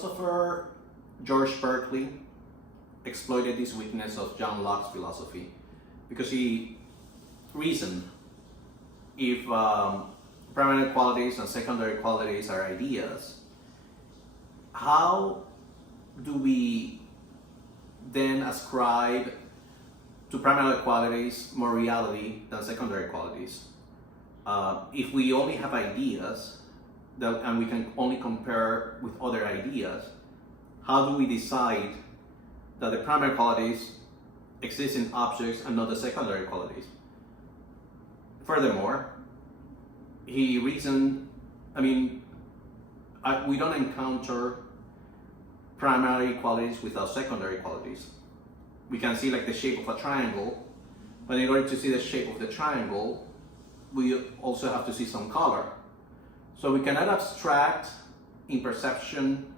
philosopher George Berkeley exploited this weakness of John Locke's philosophy because he reasoned if primary qualities and secondary qualities are ideas, how do we then ascribe to primary qualities more reality than secondary qualities? If we only have ideas and we can only compare with other ideas, how do we decide that the primary qualities exist in objects and not the secondary qualities? Furthermore, he reasoned, we don't encounter primary qualities without secondary qualities. We can see like the shape of a triangle, but in order to see the shape of the triangle, we also have to see some color. So we cannot abstract in perception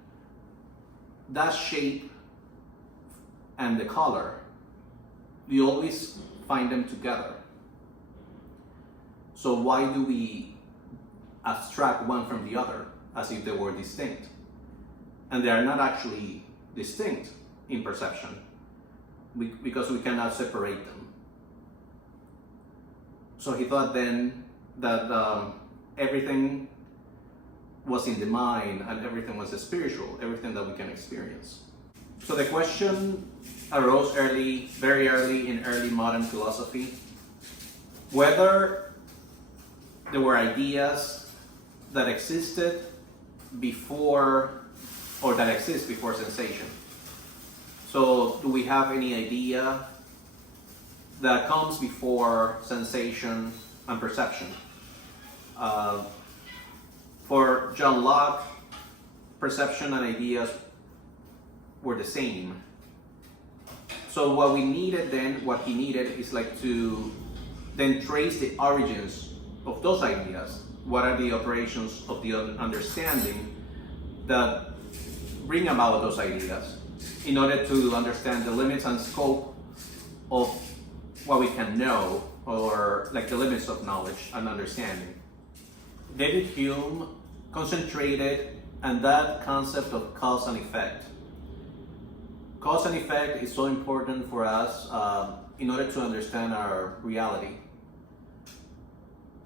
that shape and the color. We always find them together. So why do we abstract one from the other as if they were distinct? And they are not actually distinct in perception because we cannot separate them. So he thought then that everything was in the mind and everything was spiritual, everything that we can experience. So the question arose very early in early modern philosophy, whether there were ideas that existed before or that exist before sensation. So do we have any idea that comes before sensation and perception? For John Locke, perception and ideas were the same. So what he needed is like to then trace the origins of those ideas. What are the operations of the understanding that bring about those ideas in order to understand the limits and scope of what we can know, or like the limits of knowledge and understanding. David Hume concentrated on that concept of cause and effect. Cause and effect is so important for us in order to understand our reality.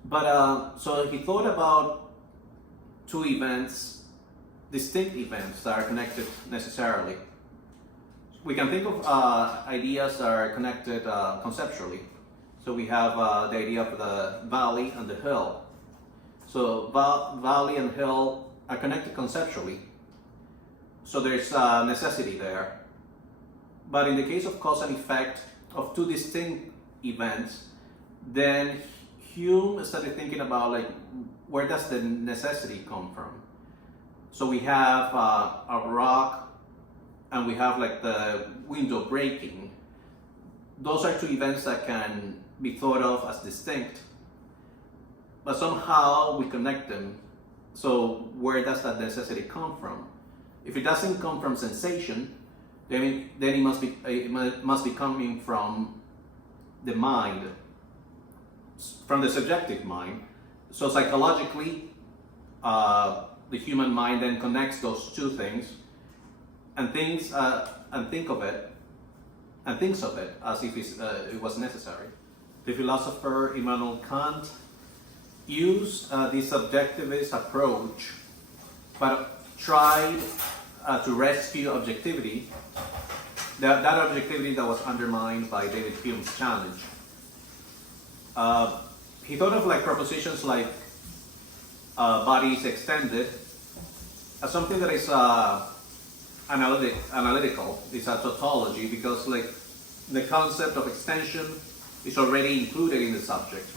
But so he thought about two events, distinct events that are connected necessarily. We can think of ideas that are connected conceptually. So we have the idea of the valley and the hill. So valley and hill are connected conceptually. So there's a necessity there. But in the case of cause and effect of two distinct events, then Hume started thinking about like, where does the necessity come from? So we have a rock and we have like the window breaking. Those are two events that can be thought of as distinct, but somehow we connect them. So where does that necessity come from? If it doesn't come from sensation, then it must be coming from the mind, from the subjective mind. So psychologically, the human mind then connects those two things and thinks of it as if it was necessary. The philosopher Immanuel Kant used this subjectivist approach, but tried to rescue objectivity, that objectivity that was undermined by David Hume's challenge. He thought of like propositions like body is extended as something that is analytical. It's a tautology because like the concept of extension is already included in the subject.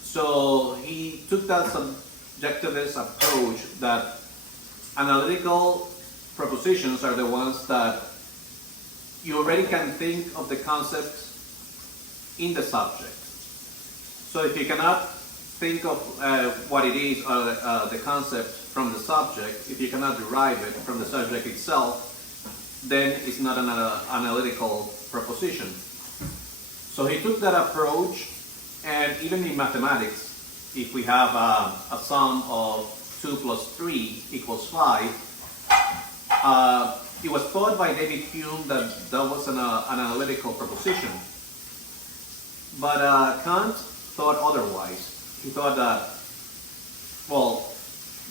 So he took that subjectivist approach that analytical propositions are the ones that you already can think of the concept in the subject. So if you cannot think of what it is, the concept from the subject, if you cannot derive it from the subject itself, then it's not an analytical proposition. So he took that approach, and even in mathematics, if we have a sum of 2 plus 3 equals 5, thought by David Hume that that was an analytical proposition. But Kant thought otherwise. He thought that, well,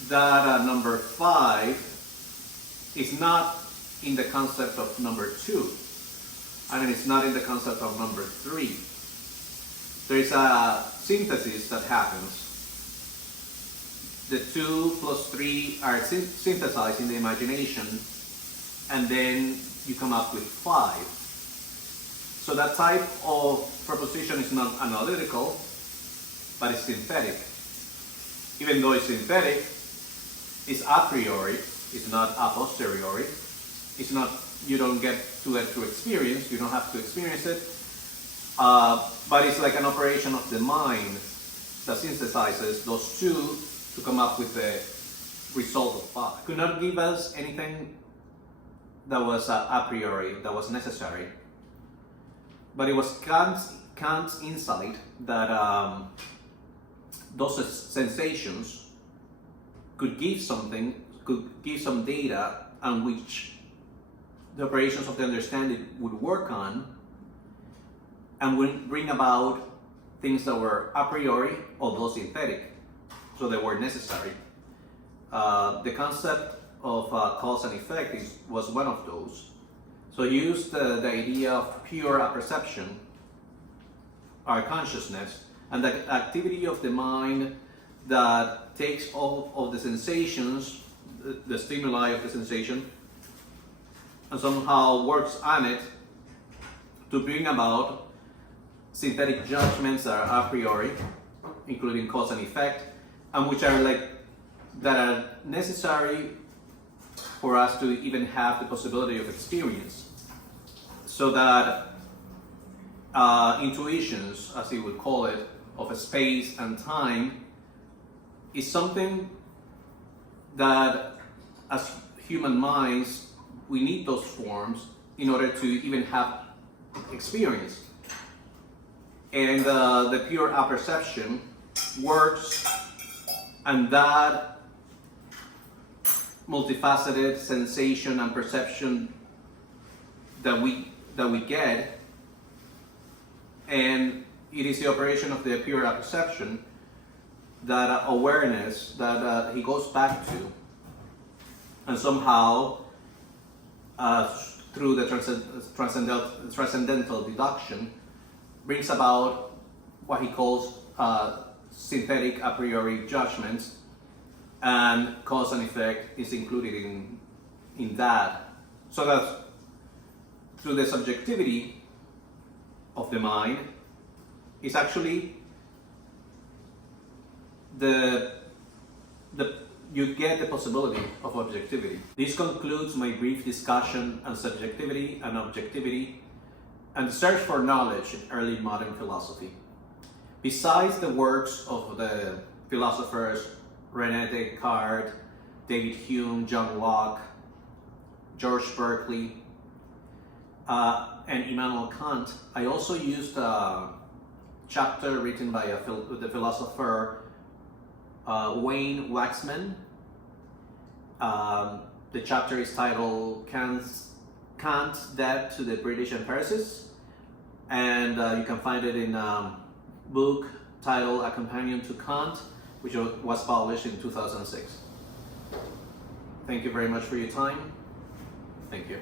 that number 5 is not in the concept of number 2, and it's not in the concept of number 3. There is a synthesis that happens. The 2 plus 3 are synthesized in the imagination, and then you come up with 5. So that type of proposition is not analytical, but it's synthetic. Even though it's synthetic, it's a priori, it's not a posteriori. It's not, you don't get to it through experience, you don't have to experience it. But it's like an operation of the mind that synthesizes those 2 to come up with the result of 5. Could not give us anything that was a priori, that was necessary. But it was Kant's insight that those sensations could give something, could give some data on which the operations of the understanding would work on, and would bring about things that were a priori, although synthetic, so they were necessary. The concept of cause and effect was one of those. So he used the idea of pure apperception, our consciousness, and the activity of the mind that takes all of the sensations, the stimuli of the sensation, and somehow works on it to bring about synthetic judgments that are a priori, including cause and effect, and which are that are necessary for us to even have the possibility of experience. So that intuitions, as he would call it, of a space and time is something that, as human minds, we need those forms in order to even have experience. And the pure apperception works, and that multifaceted sensation and perception that we get, and it is the operation of the pure apperception, that awareness that he goes back to, and somehow through the transcendental deduction brings about what he calls synthetic a priori judgments, and cause and effect is included in that. So that through the subjectivity of the mind is actually you get the possibility of objectivity. This concludes my brief discussion on subjectivity and objectivity and the search for knowledge in early modern philosophy. Besides the works of the philosophers René Descartes, David Hume, John Locke, George Berkeley, and Immanuel Kant, I also used a chapter written by the philosopher Wayne Waxman. The chapter is titled Kant's Debt to the British Empiricists, and you can find it in a book titled A Companion to Kant, which was published in 2006. Thank you very much for your time. Thank you.